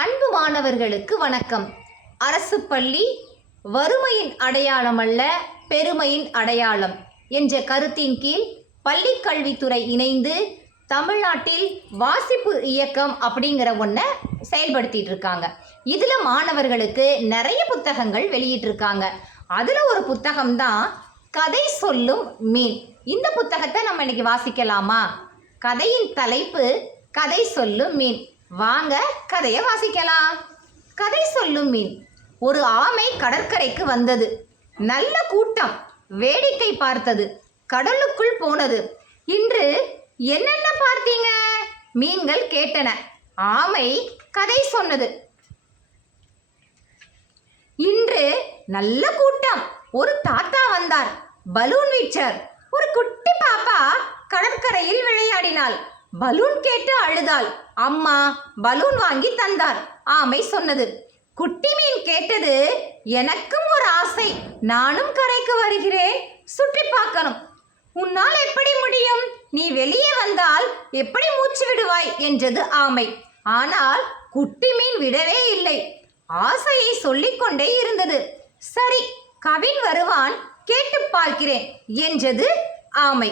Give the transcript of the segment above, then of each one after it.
அன்பு மாணவர்களுக்கு வணக்கம். அரசு பள்ளி வறுமையின் அடையாளம் அல்ல பெருமையின் அடையாளம் என்ற கருத்தின் கீழ் பள்ளி கல்வித்துறை இணைந்து தமிழ்நாட்டில் வாசிப்பு இயக்கம் அப்படிங்கிற ஒன்றை செயல்படுத்திட்டு இருக்காங்க. இதில் மாணவர்களுக்கு நிறைய புத்தகங்கள் வெளியிட்டிருக்காங்க. அதில் ஒரு புத்தகம் தான் கதை சொல்லும் மீன். இந்த புத்தகத்தை நம்ம இன்னைக்கு வாசிக்கலாமா? கதையின் தலைப்பு கதை சொல்லும் மீன். வாங்க கதையை வாசிக்கலாம். கதை சொல்லும் மீன். ஒரு ஆமை கடற்கரைக்கு வந்தது. நல்ல கூட்டம். வேடிக்கை பார்த்தது. கடலுக்குள் போனது. இன்று என்னென்ன பார்த்தீங்க? மீன்கள் கேட்டன. ஆமை கதை சொன்னது. இன்று நல்ல கூட்டம். ஒரு தாத்தா வந்தார். பலூன் வீச்சர். ஒரு குட்டி பாப்பா கடற்கரையில் விளையாடினாள். பலூன் கேட்டு அழுதாள். அம்மா பலூன் வாங்கி தந்தார். ஆமை சொன்னது. குட்டி மீன் கேட்டது எனக்கும் ஒரு ஆசை. நானும் கரைக்கு வருகிறேன். சுற்றி பார்க்கணும். உன்னால் எப்படி முடியும்? நீ வெளியே வந்தால் எப்படி மூச்சு விடுவாய்? என்றது ஆமை. ஆனால் குட்டி மீன் விடவே இல்லை. ஆசையை சொல்லிக்கொண்டே இருந்தது. சரி கவின் வருவான். கேட்டு பார்க்கிறேன். என்றது ஆமை.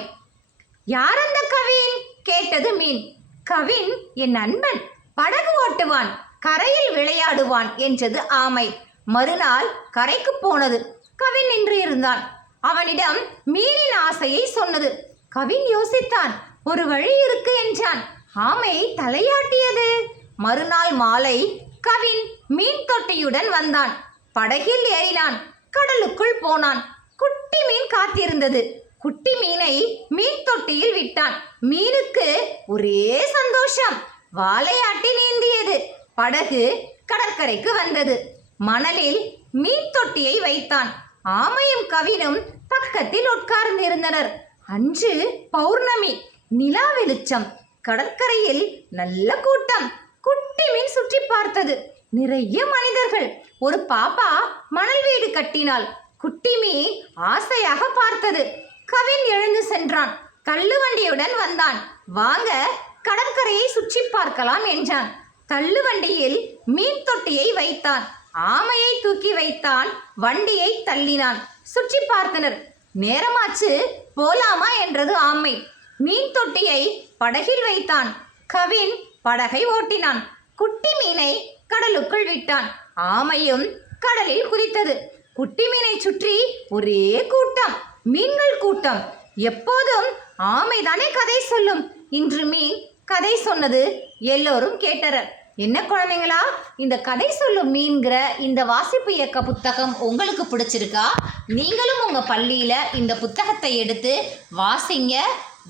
யார் அந்த கவின்? கேட்டது மீன். கவின் என் நண்பன் படகு ஓட்டுவான் கரையில் விளையாடுவான் என்றது ஆமை. மறுநாள் கரைக்கு போனது. கவின் நின்று இருந்தான். அவனிடம் மீனின் ஆசையை சொன்னது. கவின் யோசித்தான் ஒரு வழி இருக்கு என்றான். ஆமை தலையாட்டியது. மறுநாள் மாலை கவின் மீன் தொட்டியுடன் வந்தான். படகில் ஏறினான். கடலுக்குள் போனான். குட்டி மீன் காத்திருந்தது. குட்டி மீனை மீன் தொட்டியில் விட்டான். மீனுக்கு ஒரே சந்தோஷம். வாழையாட்டி நீந்தியது. படகு கடற்கரைக்கு வந்தது. மணலில் மீன் தொட்டியை வைத்தான். ஆமையும் கவினும் பக்கத்தில் உட்கார்ந்திருந்தனர். அன்று பௌர்ணமி நிலா வெளிச்சம் கடற்கரையில் நல்ல கூட்டம். குட்டி மீன் சுற்றி பார்த்தது. நிறைய மனிதர்கள். ஒரு பாப்பா மணல் வீடு கட்டினாள். குட்டி மீன் ஆசையாக பார்த்தது. கவின் எழுந்து சென்றான். தள்ளுவண்டியுடன் வந்தான். வாங்க கடற்கரையை சுற்றி பார்க்கலாம் என்றான். தள்ளுவண்டியில் மீன் தொட்டியை வைத்தான். ஆமையை தூக்கி வைத்தான் வண்டியை தள்ளினான். சுற்றி பார்த்தனர். நேரமாச்சு போலாமா? என்றது ஆமை. மீன் தொட்டியை படகில் வைத்தான். கவின் படகை ஓட்டினான். குட்டி மீனை கடலுக்குள் விட்டான். ஆமையும் கடலில் குதித்தது. குட்டி மீனை சுற்றி ஒரே கூட்டம். மீன்கள் கூட்டம். எப்போதும் ஆமைதானே கதை சொல்லும். இன்று மீன் கதை சொன்னது எல்லோரும் கேட்டனர். என்ன குழந்தைங்களா இந்த கதை சொல்லும் மீன்கிற இந்த வாசிப்பு இயக்க புத்தகம் உங்களுக்கு பிடிச்சிருக்கா? நீங்களும் உங்கள் பள்ளியில் இந்த புத்தகத்தை எடுத்து வாசிங்க.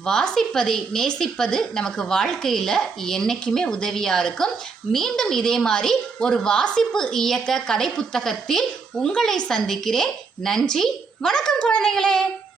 வாசிப்பதை நேசிப்பது நமக்கு வாழ்க்கையில் என்றைக்குமே உதவியாக இருக்கும். மீண்டும் இதே மாதிரி ஒரு வாசிப்பு இயக்க கதை புத்தகத்தில் உங்களை சந்திக்கிறேன். நன்றி. வணக்கம் குழந்தைகளே.